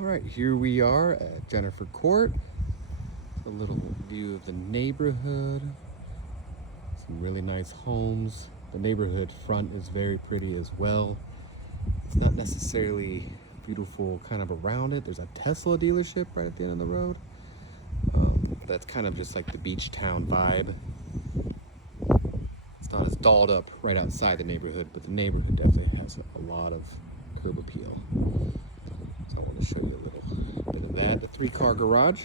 All right, here we are at Jenifer Court. A little view of the neighborhood. Some really nice homes. The neighborhood front is very pretty as well. It's not necessarily beautiful kind of around it. There's a Tesla dealership right at the end of the road. That's kind of just like the beach town vibe. It's not as dolled up right outside the neighborhood, but the neighborhood definitely has a lot of curb appeal. So I want to show you a little bit of that. The 3-car garage.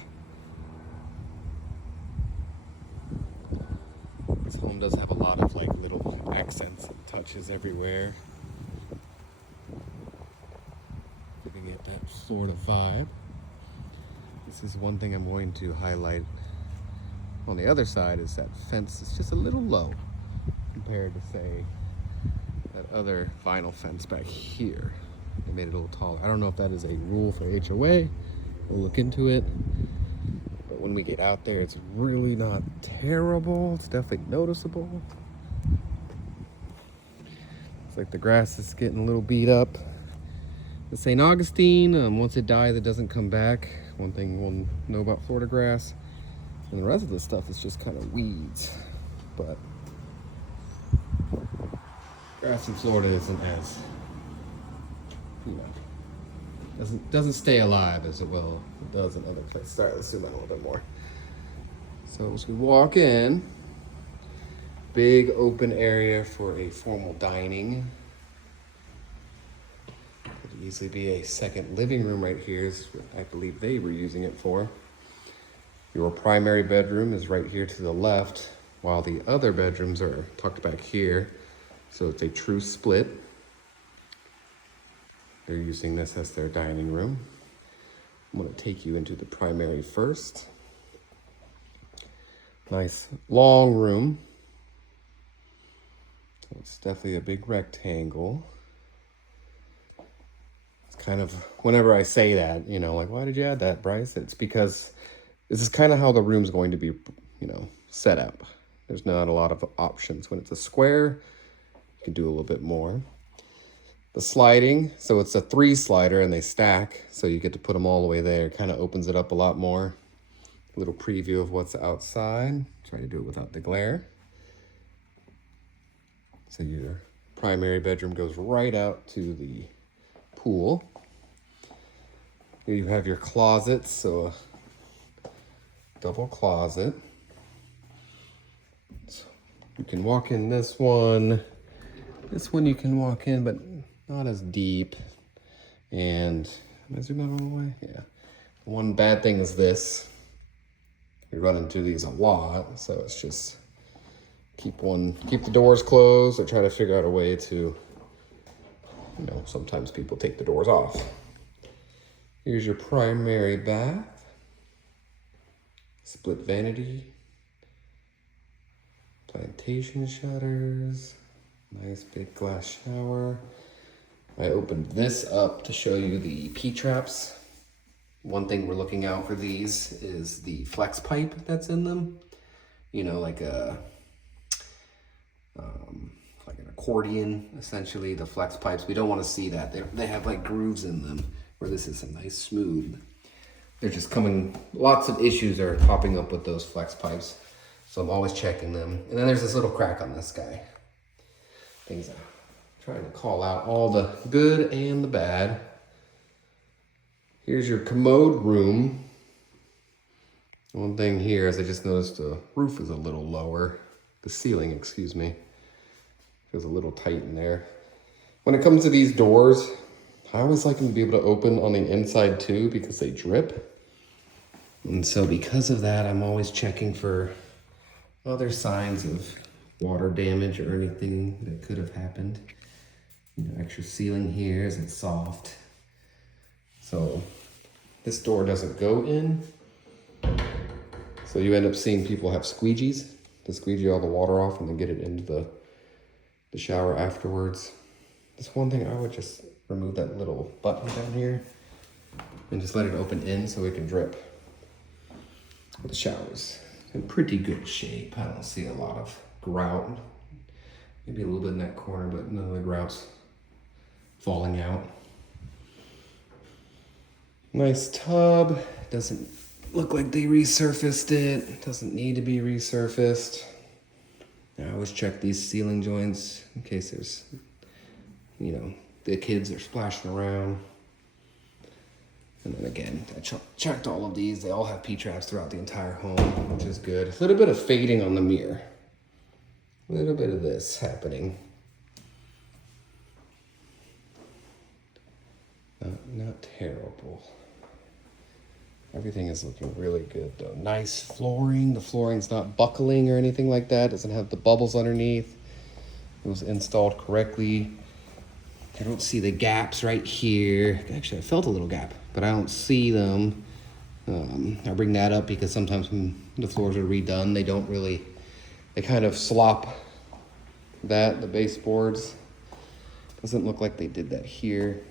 This home does have a lot of like little accents and touches everywhere. You can get that sort of vibe. This is one thing I'm going to highlight on the other side is that fence is just a little low compared to say that other vinyl fence back here. They made it a little taller. I don't know if that is a rule for HOA. We'll look into it. But when we get out there, it's really not terrible. It's definitely noticeable. It's like the grass is getting a little beat up. The St. Augustine, once it dies, it doesn't come back. One thing we'll know about Florida grass. And the rest of the stuff is just kind of weeds. But grass in Florida isn't as, doesn't stay alive as it does in other places. Sorry, let's zoom in a little bit more. So as we walk in, big open area for a formal dining. Could easily be a second living room right here, is what I believe they were using it for. Your primary bedroom is right here to the left, while the other bedrooms are tucked back here. So it's a true split. They're using this as their dining room. I'm gonna take you into the primary first. Nice long room. So it's definitely a big rectangle. It's kind of, whenever I say that, like, why did you add that, Bryce? It's because this is kind of how the room's going to be, set up. There's not a lot of options. When it's a square, you can do a little bit more. The sliding, so it's a 3 slider and they stack, so you get to put them all the way there. Kind of opens it up a lot more. A little preview of what's outside. Try to do it without the glare. So your primary bedroom goes right out to the pool. Here you have your closets, so a double closet. So you can walk in this one. This one you can walk in, but not as deep. And am I zoom out all the way? Yeah. One bad thing is this. You run into these a lot, so it's just keep the doors closed or try to figure out a way to, sometimes people take the doors off. Here's your primary bath. Split vanity. Plantation shutters. Nice big glass shower. I opened this up to show you the P-traps. One thing we're looking out for these is the flex pipe that's in them. Like an accordion, essentially, the flex pipes. We don't want to see that. They have like grooves in them, where this is a nice smooth. They're just lots of issues are popping up with those flex pipes. So I'm always checking them. And then there's this little crack on this guy. Things I'm trying to call out all the good and the bad. Here's your commode room. One thing here is I just noticed the roof is a little lower. The ceiling, excuse me. Feels a little tight in there. When it comes to these doors, I always like them to be able to open on the inside too because they drip. And so because of that, I'm always checking for other signs of water damage or anything that could have happened. Extra ceiling here, is it soft? So this door doesn't go in. So you end up seeing people have squeegees to squeegee all the water off and then get it into the shower afterwards. This one thing, I would just remove that little button down here and just let it open in so it can drip. The shower's in pretty good shape. I don't see a lot of grout. Maybe a little bit in that corner, but none of the grout's falling out. Nice tub. Doesn't look like they resurfaced it. Doesn't need to be resurfaced. I always check these ceiling joints in case there's, you know, the kids are splashing around. And then again, I checked all of these. They all have P-traps throughout the entire home, which is good. A little bit of fading on the mirror. A little bit of this happening. Not terrible. Everything is looking really good though. Nice flooring. The flooring's not buckling or anything like that. Doesn't have the bubbles underneath. It was installed correctly. I don't see the gaps right here. Actually, I felt a little gap, but I don't see them. I bring that up because sometimes when the floors are redone, they kind of slop the baseboards. Doesn't look like they did that here.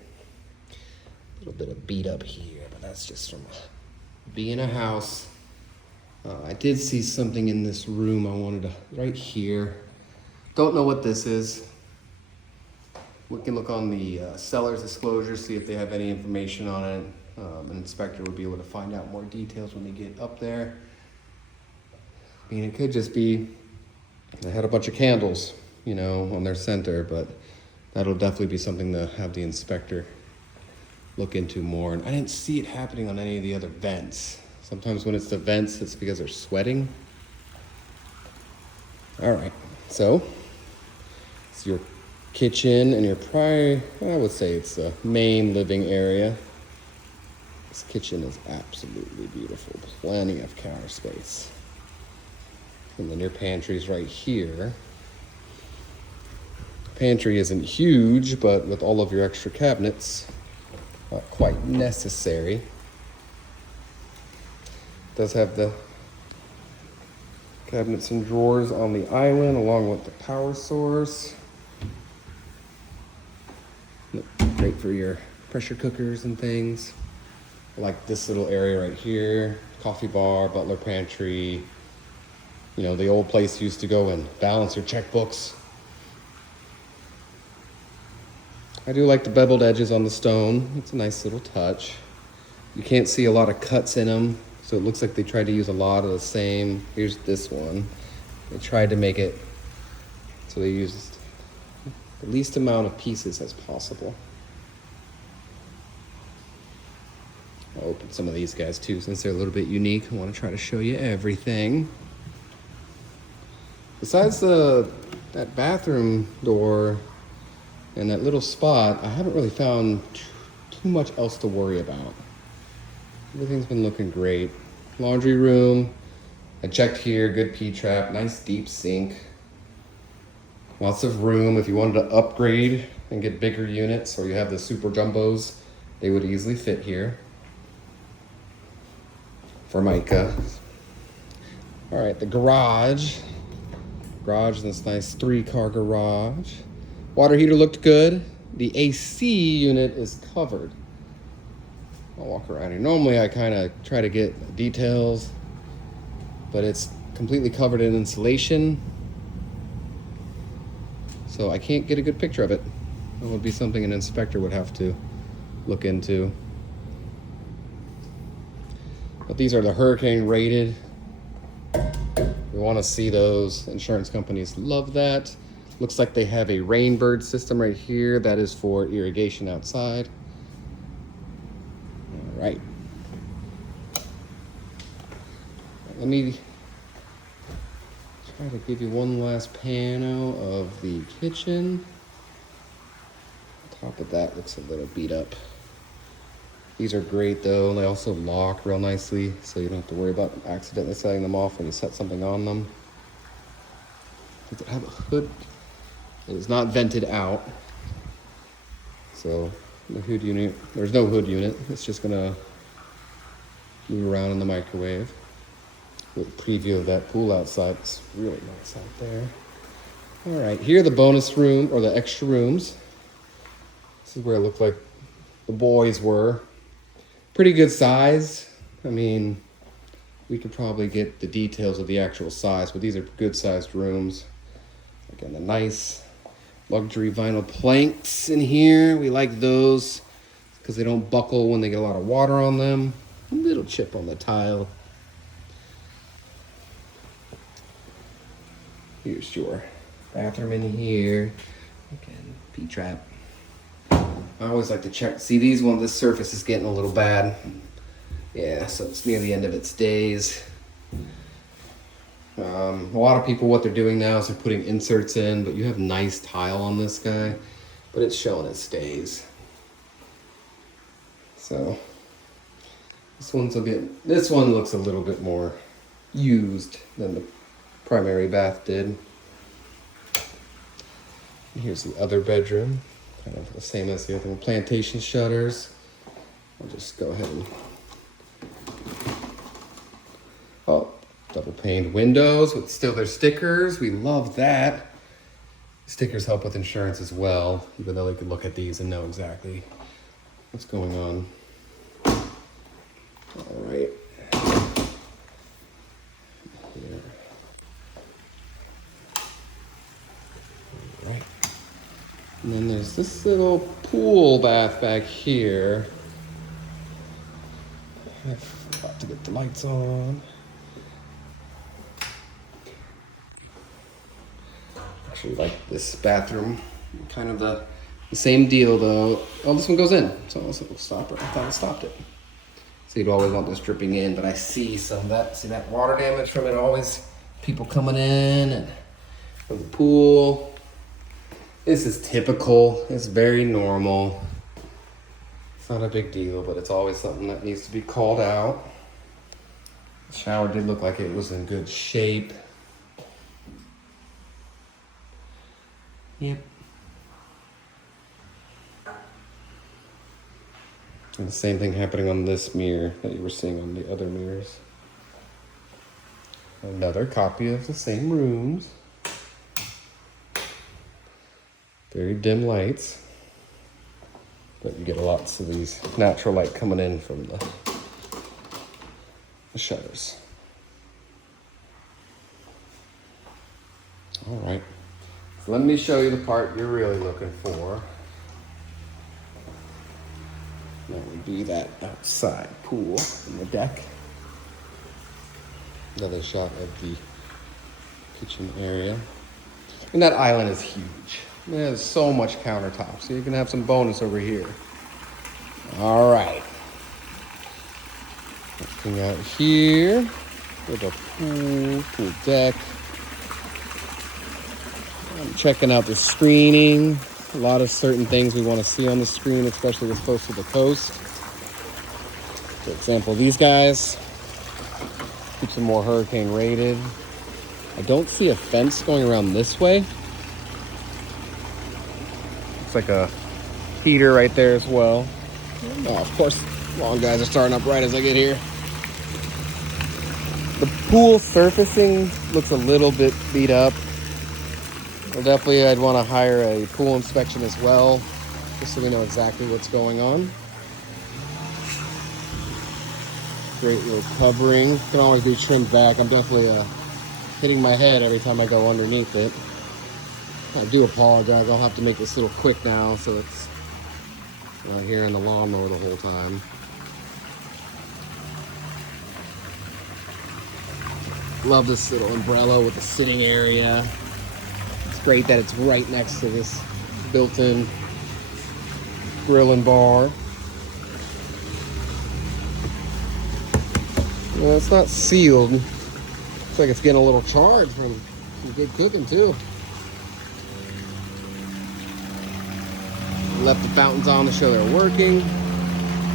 A little bit of beat up here, but that's just from being a house. I did see something in this room I wanted to, right here. Don't know what this is. We can look on the seller's disclosure, see if they have any information on it. An inspector would be able to find out more details when they get up there. I mean, it could just be they had a bunch of candles, you know, on their center, but that'll definitely be something to have the inspector look into more. And I didn't see it happening on any of the other vents. Sometimes when it's the vents, it's because they're sweating. All right, so it's your kitchen and your I would say it's the main living area. This kitchen is absolutely beautiful. Plenty of counter space. And then your pantry's right here. Pantry isn't huge, but with all of your extra cabinets, not quite necessary. Does have the cabinets and drawers on the island along with the power source. Great for your pressure cookers and things. I like this little area right here. Coffee bar, butler pantry. You know, the old place used to go and balance your checkbooks. I do like the beveled edges on the stone. It's a nice little touch. You can't see a lot of cuts in them, so it looks like they tried to use a lot of the same. Here's this one. They tried to make it so they used the least amount of pieces as possible. I'll open some of these guys too, since they're a little bit unique. I want to try to show you everything. Besides that bathroom door and that little spot, I haven't really found too much else to worry about. Everything's been looking great. Laundry room, I checked here, good P-trap, nice deep sink. Lots of room. If you wanted to upgrade and get bigger units, or you have the super jumbos, they would easily fit here. Formica. All right, the garage. Garage is this nice 3-car garage. Water heater looked good. The AC unit is covered. I'll walk around here. Normally I kind of try to get details, but it's completely covered in insulation, so I can't get a good picture of it. That would be something an inspector would have to look into. But these are the hurricane rated. We want to see those. Insurance companies love that. Looks like they have a rainbird system right here. That is for irrigation outside. All right. Let me try to give you one last pano of the kitchen. Top of that looks a little beat up. These are great though. They also lock real nicely, so you don't have to worry about accidentally setting them off when you set something on them. Does it have a hood? It is not vented out. So the hood unit, there's no hood unit. It's just gonna move around in the microwave. A little preview of that pool outside. It's really nice out there. All right, here are the bonus room, or the extra rooms. This is where it looked like the boys were. Pretty good size. I mean, we could probably get the details of the actual size, but these are good sized rooms. Again, the nice luxury vinyl planks in here. We like those. because they don't buckle when they get a lot of water on them. A little chip on the tile. Here's your bathroom in here. Again, P-trap. I always like to check. See, this surface is getting a little bad. Yeah, so it's near the end of its days. A lot of people, what they're doing now is they're putting inserts in, but you have nice tile on this guy, but it's showing its days. So this one looks a little bit more used than the primary bath did. And here's the other bedroom, kind of the same as the other one. Plantation shutters. I'll just go ahead and double paned windows with still their stickers. We love that. Stickers help with insurance as well, even though they could look at these and know exactly what's going on. All right. Here. All right. And then there's this little pool bath back here. I forgot to get the lights on. Actually like this bathroom. Kind of the same deal though. Oh, this one goes in. So it's a little stopper. I thought it stopped it. So you'd always want this dripping in, but I see some of that. See that water damage from it always? People coming in and from the pool. This is typical. It's very normal. It's not a big deal, but it's always something that needs to be called out. The shower did look like it was in good shape. Yep. And the same thing happening on this mirror that you were seeing on the other mirrors. Another copy of the same rooms. Very dim lights. But you get lots of these natural light coming in from the shutters. All right. So let me show you the part you're really looking for. That would be that outside pool and the deck. Another shot of the kitchen area. And that island is huge. There's so much countertop, so you can have some bonus over here. All right. Looking out here with a pool deck. I'm checking out the screening. A lot of certain things we want to see on the screen, especially this close to the coast. For example, these guys. Keep some more hurricane rated. I don't see a fence going around this way. Looks like a heater right there as well. Oh, of course, lawn guys are starting up right as I get here. The pool surfacing looks a little bit beat up. Well, definitely I'd want to hire a pool inspection as well, just so we know exactly what's going on. Great little covering. Can always be trimmed back. I'm definitely hitting my head every time I go underneath it. I do apologize. I'll have to make this a little quick now, so it's not hearing the lawnmower the whole time. Love this little umbrella with the sitting area. It's great that it's right next to this built-in grill and bar. Well, it's not sealed. Looks like it's getting a little charge from some good cooking too. Left the fountains on to show they're working.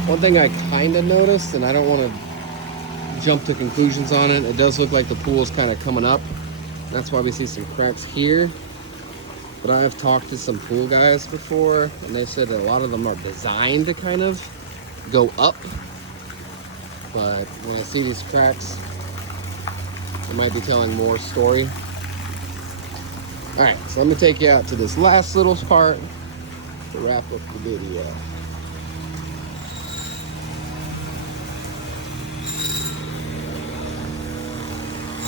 One thing I kind of noticed, and I don't want to jump to conclusions on it, it does look like the pool's kind of coming up. That's why we see some cracks here. But I've talked to some pool guys before, and they said that a lot of them are designed to kind of go up. But when I see these cracks, it might be telling more story. All right, so let me take you out to this last little part to wrap up the video.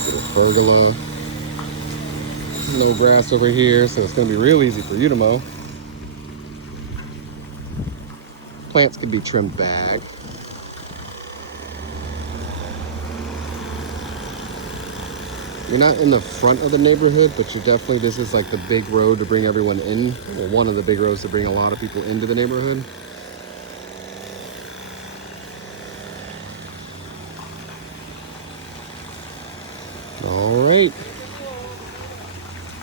Little pergola. No grass over here, so it's gonna be real easy for you to mow. plants could be trimmed back. You're not in the front of the neighborhood, but you're definitely, this is like the big road to bring everyone in, or one of the big roads to bring a lot of people into the neighborhood. All right.